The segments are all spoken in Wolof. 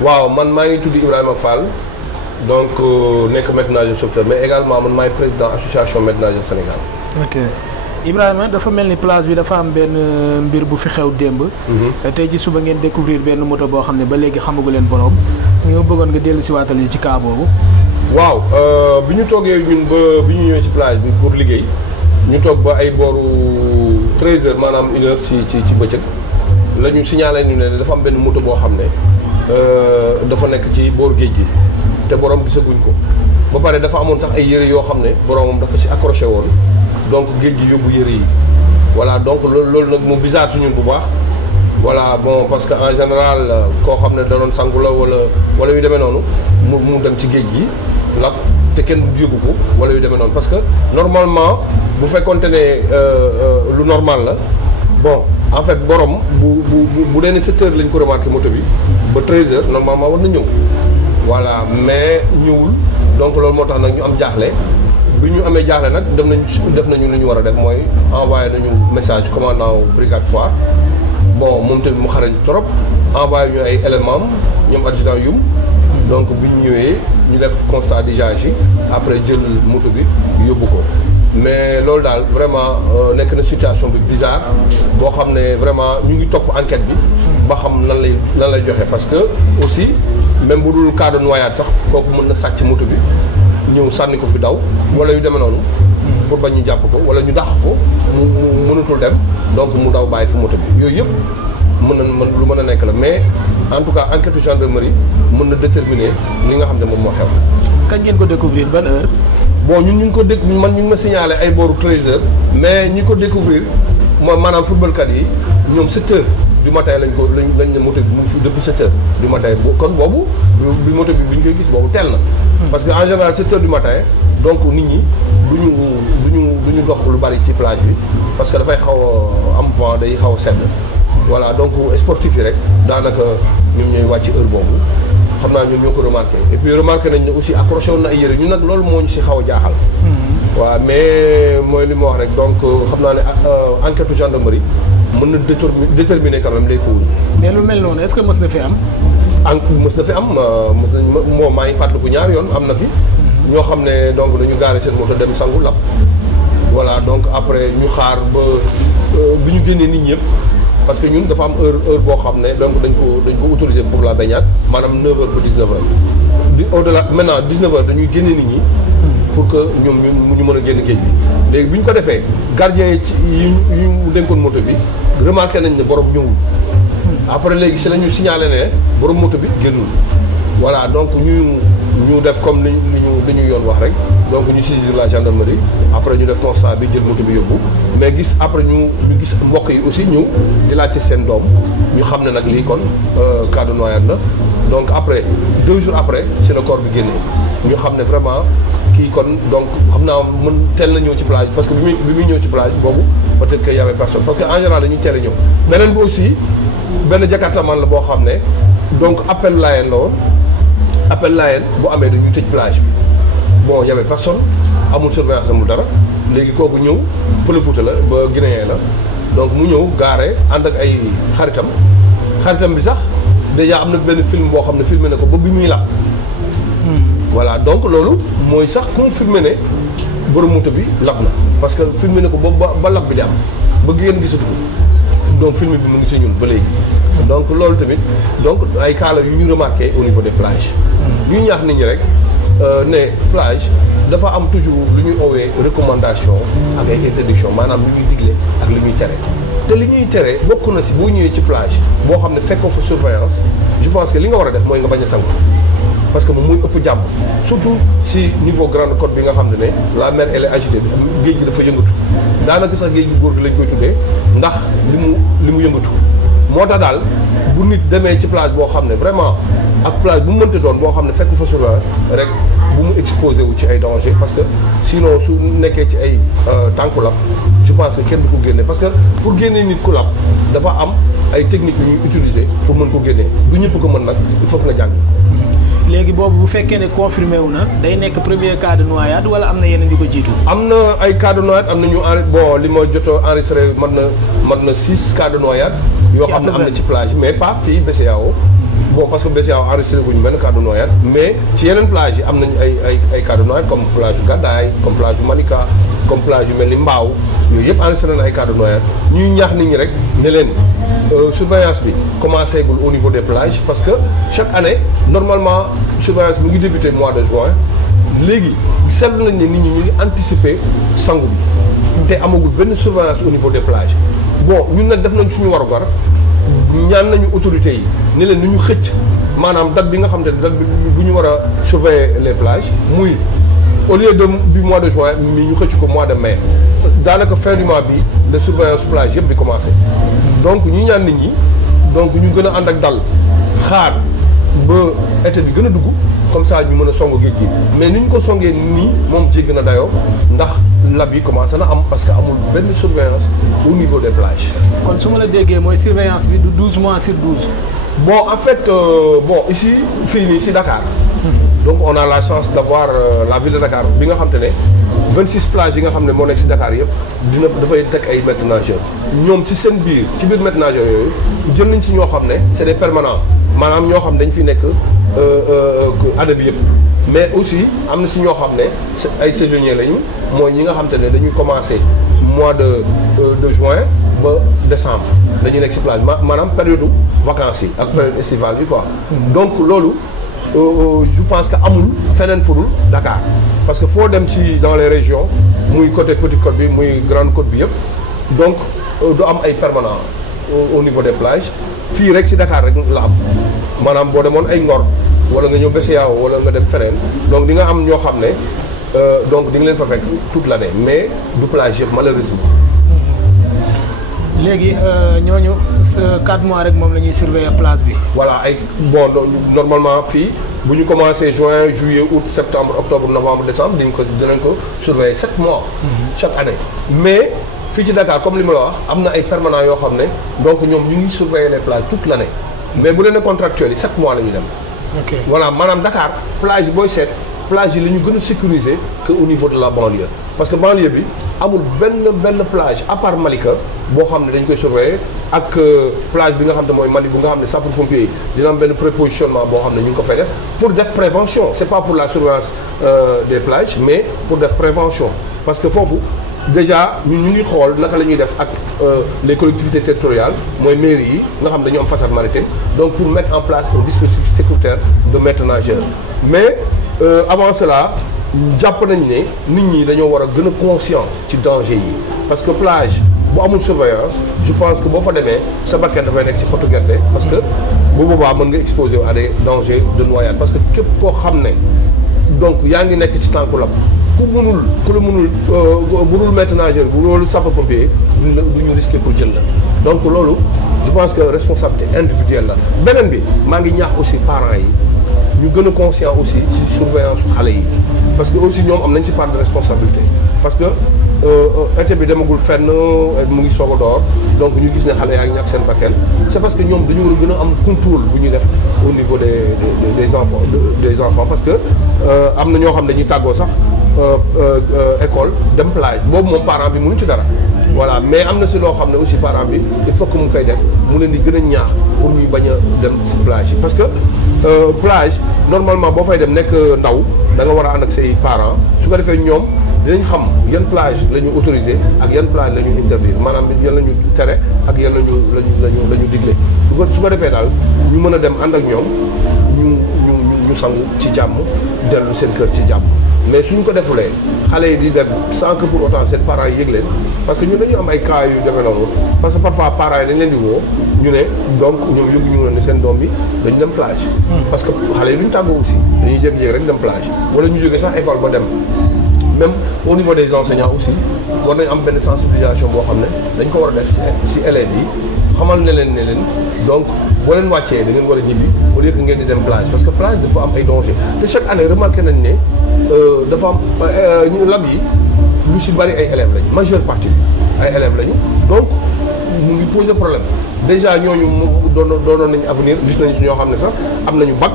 waaw man maa ngi tudd Ibrahima Fall donc nekk maître nageur sauveteur mais également man maay président association maître nageur Sénégal. ok Ibrahima dafa mel ni place bi dafa am benn mbir bu fi xew démb. tey ci suba ngeen découvrir benn moto boo xam ne ba léegi xamagu leen borom nga bëggoon nga dellu si waatal yi ci cas boobu. waaw bi ñu toogee ñun ba bi ñu ñëwee ci plage bi pour liggéey ñu toog ba ay booru 13h maanaam 1h ci bëccëg la ñu signalé ñu ne dafa am benn moto boo xam ne dafa nekk ci booru géej gi te borom gisaguñ ko ba pare dafa amoon sax ay yëre yoo xam ne boromam dafa si accroché woon donc géej gi yóbbu yëre yi voilà donc loolu nag mu bizarre su ñun bu baax voilà bon parce que en général koo xam ne da doon sangu la wala yu demee noonu mu dem ci géej gi lap te kenn yóbbu ko wala yu demee noonu parce que normalement bu fekkonte ne lu normal la bon en fait borom bu dee ne 7 heures lañ ko remarqué moto bi ba 13 heures normalement war na ñëw voilà mais ñëwul donc loolu moo tax nag ñu am jaaxle bi ñu amee jaaxle nag def nañu lu ñu war a def mooy envoyé nañu message commandant brigade Foire bon moom tamit mu xarañ trop envoyé ñu ay éléments ñoom adjudant yum donc bi ñu ñëwee ñu def constat d'usage yi après jël moto bi yóbbu ko mais loolu daal vraiment nekk na situation bi bizarre boo xam ne vraiment ñu ngi topp enquête bi ba xam lan lay joxe parce que aussi même bu dul cas de noyade sax kooku mën na sàcc moto bi ñëw sànni ko fi daw wala yu demee noonu pour bañ ñu jàpp ko wala ñu dàq ko mu mënatul dem donc mu daw bàyyi fi moto bi yooyu yëpp lu mën a nekk la mais en tout cas enquête gendarmerie mën na déterminer li nga xam ne moom moo xew. kañ ngeen ko découvrir ban heure. bon ñun ñu ngi ko man ñu ngi ma signalé ay booru 13h mais ñi ko découvrir mooy maanaam footballkat yi ñoom 7h du matin lañ ne moto bi mu fi depuis 7h du matin kon boobu bi moto bi ñu koy gis boobu teel na. parce que en général 7h du matin donc nit ñi du ñu dox lu bari ci plage bi parce que dafay xaw a am vent day xaw a sedd. voilà donc sportif yi rek daanaka ñoom ñooy wàcc heure boobu xam naa ñoom ñoo ko remarqué et puis remarqué nañ ne aussi accroché woon na ay yére ñun nag loolu moo ñu si xaw a jaaxal. waaw mais mooy li ma wax rek donc xam naa ne enquête gendarmerie mën na déterminer quand même les causes. mais lu mel noonu est-ce que mës na fi am. mës na fi am mës nañ moom maa ngi fàttaliku ñaar yoon am na fi. ñoo xam ne donc dañu gaare seen moto dem sangu lap voilà donc après ñu xaar ba bi ñu génnee nit ñi yëpp. parce que ñun dafa am heure boo xam ne donc dañ ko autorisé pour la baignade maanaam 9h ba 19h au delà maintenant 19h dañuy génne nit ñi pour que ñoom ñu mën a génn géej bi léegi bi ñu ko defee gardien yi ñu dénkoon moto bi remarqué nañ ne borom ñëwul après léegi si la ñu signalé ne borom moto bi génnul voilà donc ñu def comme li ñu yoon wax rek donc ñu saisir la gendarmerie après ñu def constat bi jël moto bi yóbbu mais gis après ñu gis mbokk yi aussi ñëw di laajte seen doom ñu xam ne nag lii kon cas de noyade la donc après 2 jours après c'est le corps bi génnee ñu xam ne vraiment kii kon donc xam naa teel na ñëw ci plage parce que bi muy ñëw ci plage boobu peut-être que y avait personne parce que en général dañuy teel a ñëw beneen bi aussi benn jakartaman la boo xam ne donc appel laayeen la woon appel laayeen bu amee dañuy tëj plage bi bon y avait personne amul surveillance amul dara léegi kooku ñëw Pël Fuuta la ba Guinéen la donc mu ñëw gaare ànd ak ay xaritam bi sax déjà am na benn film boo xam ne filmé na ko ba bi muy làpp voilà donc loolu mooy sax confirmé ne borom moto bi lab na parce que filmé na ko ba lab bi di am ba ngeen gisatu ko donc film bi mu ngi si ñun ba léegi donc loolu tamit donc ay cas la yu ñu remarqué au niveau des plages ñu ñaax nit ñi rek ne plage dafa am toujours lu ñuy owee recommandation ak ay interdiction maanaam lu ñuy digle ak lu ñuy tere te li ñuy tere bokk na si boo ñëwee ci plage boo xam ne fekkoo fa surveillance je pense que li nga war a def mooy nga bañ a sangu parce que moom muy ëpp jàmm surtout si niveau grande côte bi nga xam ne la mer elle est agitée bi géej gi dafa yëngatu daanaka sax géej gi góor gi lañ koy tuddee ndax li mu yëngatu moo tax daal bu nit demee ci plage boo xam ne vraiment ak plage bu mu mënti doon boo xam ne fekk fa surveillance rek bu mu exposé wu ci ay danger parce que sinon su nekkee ci ay tànku lab je pense que kenn du ko génne parce que pour génnee nit ku lab dafa am ay techniques yu ñuy utiliser pour mën ko génnee du ñëpp ko mën nag il faut que nga jàng. léegi boobu bu fekkee ne confirmé wu na day nekk premier cas de noyade wala am na yeneen yu ko jiitu. am na ay cas de noyade am na ñu bon li ma jot a enregistré mat na 6 cas de noyade yoo xam ne am na ci plage mais pas fii BCEAO bon parce que BCEAO enregistré guñu benn cas de noyade mais ci yeneen plage yi am nañu ay cas de noyade comme plage yu Gadaye comme plage yu Malika comme plage yu mel ni Mbao yooyu yëpp enregistré na ay cas de noyade ñuy ñaax nit ñi rek ne leen surveillance bi commencé gul au niveau des plages parce que chaque année normalement surveillance mu ngi débuté mois de juin léegi seetlu nañ ne nit ñi ñu ngi anticiper sangu bi te amagul benn surveillance au niveau des plages bon ñun nag def nañ suñu warugar ñaan nañu autorités yi ne leen ni ñu xëcc maanaam date bi nga xam ne date bi bu ñu war a surveiller les plages muy au lieu du mois de juin mi ñu xëcc ko mois de mai daanaka fin du mois bi la surveillance plage yëpp di commencé donc ñu ñaan nit ñi donc ñu gën a ànd ak dal xaar ba été bi gën a dugg comme ça ñu mën a song géej gi mais ni ñu ko songee nii moom jégg na dayoo ndax lab yi commencé na am parce que amul benn surveillance au niveau des plages. kon su ma la déggee mooy surveillance bi du 12 mois sur 12. bon en fait bon ici fii nii si Dakar. donc on a la chance d'avoir la ville de Dakar bi nga xam te ne 26 plages yi nga xam ne moo nekk si Dakar yëpp dafay teg ay maîtres nageurs ñoom ci seen biir ci biir maîtres nageurs yooyu jël nañ si ñoo xam ne c'est des permanents maanaam ñoo xam dañ fi nekk année bi yëpp mais aussi am na si ñoo xam ne ay saisonniers lañu mooy ñi nga xam te ne dañuy commencer mois de juin ba décembre dañuy nekk si plage maanaam période vacances yi ak période estivale bi quoi donc loolu je pense que amul feneen fudul Dakar parce que foo dem ci dans les régions muy côté Petite Côte bi muy Grande Côte bi yëpp donc du am ay permanents au niveau des plages fii rek ci Dakar rek la am maanaam boo demoon ay Ngor wala nga ñëw BCEAO wala nga dem feneen donc di nga am ñoo xam ne donc di nga leen fa fekk toute l'année mais du plage yëpp malheureusement. léegi ñooñu sa 4 mois rek moom la ñuy surveiller plage bi. voilà ay bon normalement fii bu ñu commencé juin juillet août septembre octobre novembre décembre dinañ ko surveiller 7 mois. chaque année mais fii ci Dakar comme li ma la wax am na ay permanents yoo xam ne donc ñoom ñu ngi surveiller les plages toute l'année mais bu leen ne contractuels yi 7 mois la ñuy dem. ok voilà maanaam Dakar plage yi booy seet plage yi la ñu gën a sécuriser que au niveau de la banlieue parce que banlieue bi amul benn plage à part Malika boo xam ne dañ koy surveiller ak plage bi nga xam ne mooy Mali bu nga xam ne sapeur pompier yi dina am benn prépositionnement boo xam ne ñu ngi ko fay def pour def prévention c'est pas pour la surveillance des plages mais pour def prévention parce que foofu déjà ñun ñu ngi xool naka la ñuy def ak les collectivités territoriales mooy mairie yi nga xam dañu am façade maritime donc pour mettre en place un dispositif sécuritaire de maîtres nageurs mais avant cela jàpp nañ ne nit ñi dañoo war a gën a conscient ci danger yi parce que plage bu amul surveillance je pense que boo fa demee sa bakkan dafay nekk ci xottu gerte parce que bu boobaa mën nga exposer à des dangers de noyade parce que képp koo xam ne donc yaa ngi nekk ci tànku lab ku la mënul bu dul maître nageur bu loolu sapeur-pompier du ñu risquer pour jël la donc loolu je pense que responsabilité individuelle la beneen bi maa ngi ñaax aussi parents yi ñu gën a conscient aussi ci surveillance xale yi parce que aussi ñoom am nañ ci part de responsabilité parce que été bi demagul fenn mu ngi soog a door donc ñu gis ne xale yaa ngi ñàkk seen bakkan c'est parce que ñoom dañu war a gën a am contrôle bu ñuy def au niveau des enfants parce que am na ñoo xam ne dañuy tàggoo sax école dem plage boobu moom parent bi mënu ci dara voilà mais am na si loo xam ne aussi parent bi il faut que mu koy def mu leen di gën a ñaax pour ñuy bañ a dem si plage yi parce que plage normalement boo fay dem nekk ndaw da nga war a ànd ak say parents su ko defee ñoom dinañ xam yan plage la ñu autorisé ak yan plage la ñu interdire maanaam yan la ñu tere ak yan la ñu digle su ko defee daal ñu mën a dem ànd ak ñoom ñu sangu ci jàmm dellu seen kër ci jàmm mais suñ ko defulee xale yi di dem sans que pour autant seen parents yi yëg leen parce que ñun dañu am ay cas yu demee noonu parce que parfois parents yi dañ leen di woo ñu ne donc ñoom yëguñu ne seen doom bi dañu dem plage parce que xale yi duñ tàggoo aussi dañuy jékki-jékki rek dem plage wala ñu jógee sax école ba dem même au niveau des enseignants aussi war nañ am benn sensibilisation boo xam ne dañ ko war a def ci élèves yi xamal ne leen donc boo leen wàccee da ngeen war a ñibbi au lieu que ngeen di dem plage parce que plage dafa am ay danger te chaque année remarqué nañ ne dafa am ñu lab yi lu ci bari ay élèves lañu majeure partie bi ay élèves lañu donc mu ngi poser problème déjà ñooñu doonoon nañu avenir gis nañu ci ñoo xam ne sax am nañu bac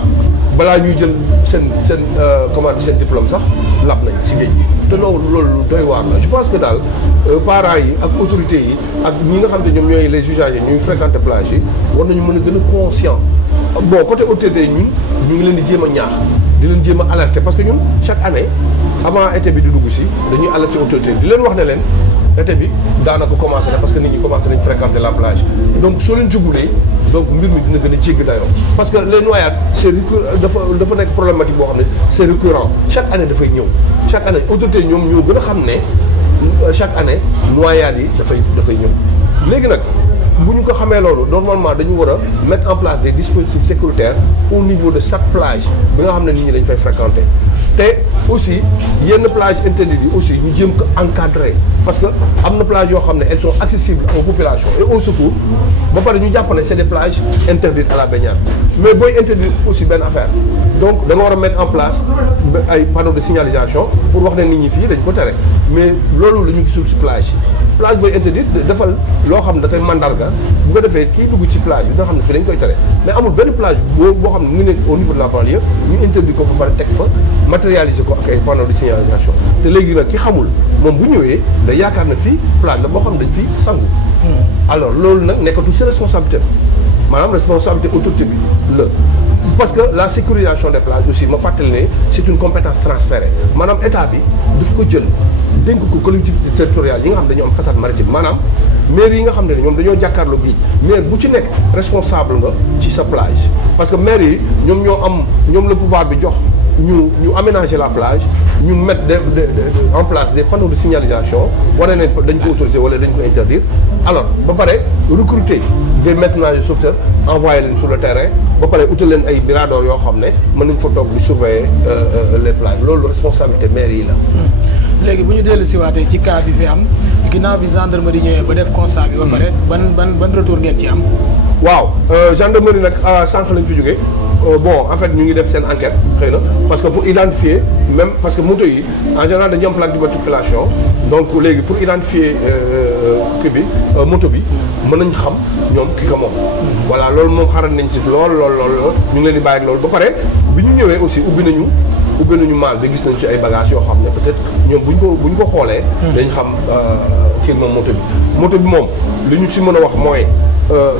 balaa ñuy jël seen seen diplôme sax lab nañ ci géej gi te loolu doy waar la je pense que daal parents yi ak autorités yi ak ñi nga xam ne ñoom ñooy les usagers ñuy fréquenter plage yi war nañu mën a gën a conscient bon côté autorité ñun ñu ngi leen di jéem a ñaax di leen jéem a alerter parce que ñun chaque année avant été bi di dugg si dañuy alerter autorité di leen wax ne leen été bi daanaka commencé na parce que nit ñi commencé nañ fréquenter la plage donc soo leen jugulee donc mbir mi dina gën a jéggi dayoo parce que les noyades c'est dafa nekk problématique boo xam ne c'est récurrent chaque année dafay ñëw chaque année autorité ñoom ñoo gën a xam ne chaque année noyades yi dafay ñëw léegi nag bu ñu ko xamee loolu normalement dañu war a mettre en place des dispositifs sécuritaires au niveau de chaque plage bi nga xam ne nit ñi dañ fay fréquenter te aussi yenn plage interdites yi aussi ñu jéem ko encadrer parce que am na plage yoo xam ne elles sont accessibles aux populations et au secours ba pare ñu jàpp ne c'est des plages interdites à la baignade mais booy interdire aussi benn affaire donc da nga war a mettre en place ay panneaux de signalisation pour wax ne nit ñi fii dañ ko tere mais loolu la ñu gisul ci plage yi plage booy interdite defal loo xam ne da koy mandarga bu ko defee kii dugg ci plage bi nga xam ne fii dañ koy tere mais amul benn plage boo xam ne mu ngi nekk au niveau de la banlieue ñu interdit ko ba pare teg fa matérialiser ko ak ay panneaux de signalisation te léegi nag ki xamul moom bu ñëwee day yaakaar na fii plage la boo xam ne dañ fii sangu alors loolu nag nekkatu sa responsabilité maanaam responsabilité autorité bi la parce que la sécurisation des plages aussi ma fàttali ne c'est une compétence transférée maanaam état bi daf ko jël dénk ko collectivité territoriale yi nga xam ne dañoo am façade maritime maanaam maire yi nga xam ne ñoom dañoo jàkkaarloo géej maire bu ci nekk responsable nga ci sa plage parce que maire yi ñoom le pouvoir bi jox ñu aménager la plage ñu mettre en place des panneaux de signalisation wane ne dañ ko autoriser wala dañ ko interdire alors ba pare recruter des maîtres nageurs sauveteurs envoyer leen sur le terrain ba pare utal leen ay miradors yoo xam ne mën nañ fa toog di surveiller les plages loolu responsabilité maire yi la. léegi bu ñu dellu siwaatee ci cas bi fi am ginnaaw bi gendarmerie ñëwee ba def constat bi ba pare ban retour ngeen ci am. waaw gendarmerie nag sànq lañ fi jógee bon en fait ñu ngi def seen enquête xëy na parce que pour identifier même parce que moto yi en général dañu am plaque d'immatriculation donc léegi pour identifier kii bi moto bi mën nañ xam ñoom ki ko moom. voilà loolu moom xaral nañ ci lool ñu ngi leen di bàyyi ak loolu ba pare bi ñu ñëwee aussi ubbi nañu maal bi gis nañ ci ay bagages yoo xam ne peut-être ñoom buñ ko xoolee. dañ xam kii moom moto bi moom li ñu ci mën a wax mooy.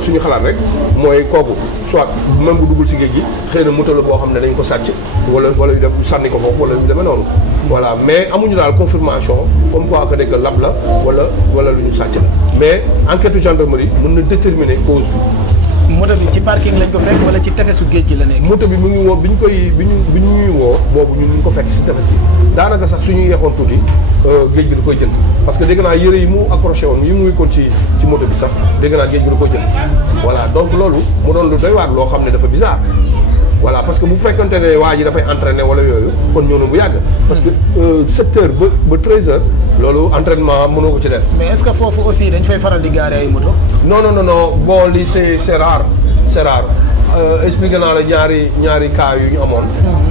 suñu xalaat rek mooy kooku soit même bu duggul ci géej gi xëy na moto la boo xam ne dañ ko sàcc wala yu dem sànni ko foofu wala yu demee noonu voilà mais amuñu daal confirmation comme quoi que ne que lab la wala lu ñu sàcc la mais enquête gendarmerie mën na déterminer cause bi. moto bi ci parking lañ ko fekk wala ci tefesu géej gi la nekk. moto bi mu ngi woo bi ñu ñuy woo boobu ñun ñu ngi ko fekk ci tefes gi daanaka sax suñu yeexoon tuuti géej gi da koy jënd parce que dégg naa yëre yi mu accroché woon yi mu wékkoon ci moto bi sax dégg naa géej gi da koy jënd voilà donc loolu mu doon lu doy waar loo xam ne dafa bizarre voilà parce que bu fekkante ne waa ji dafay entraîner wala yooyu kon ñëw na bu yàgg parce que 7 heures ba 13 heures loolu entraînement mënoo ko ci def. mais est-ce que foofu aussi dañ fay faral di garer ay moto. non bon lii c'est rare expliqué naa la ñaari cas yu ñu amoon.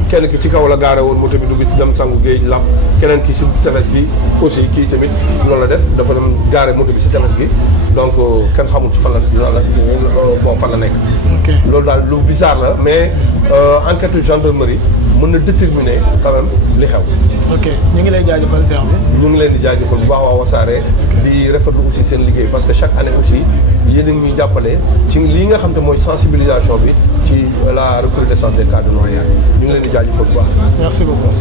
kenn ki ci kaw la gaare woon moto bi dugg dem sangu géej lap keneen ki si tefes gi aussi kii tamit loolu la def dafa dem gaare moto bi si tefes gi donc kenn xamul ci fan la nekk. loolu daal lu bizarre la mais enquête gendarmerie mën na déterminer quand même li xew. ok ñu ngi lay jaajëfal Cheikh bi. ñu ngi leen di jaajëfal bu baax waa Wassare di rafetlu aussi seen liggéey parce que chaque année aussi yéen a ngi ñuy jàppale ci lii nga xam te mooy sensibilisation bi ci la recrudescence des cas de noyade ñu ngi leen di jaajëfal bu baax. merci beaucoup.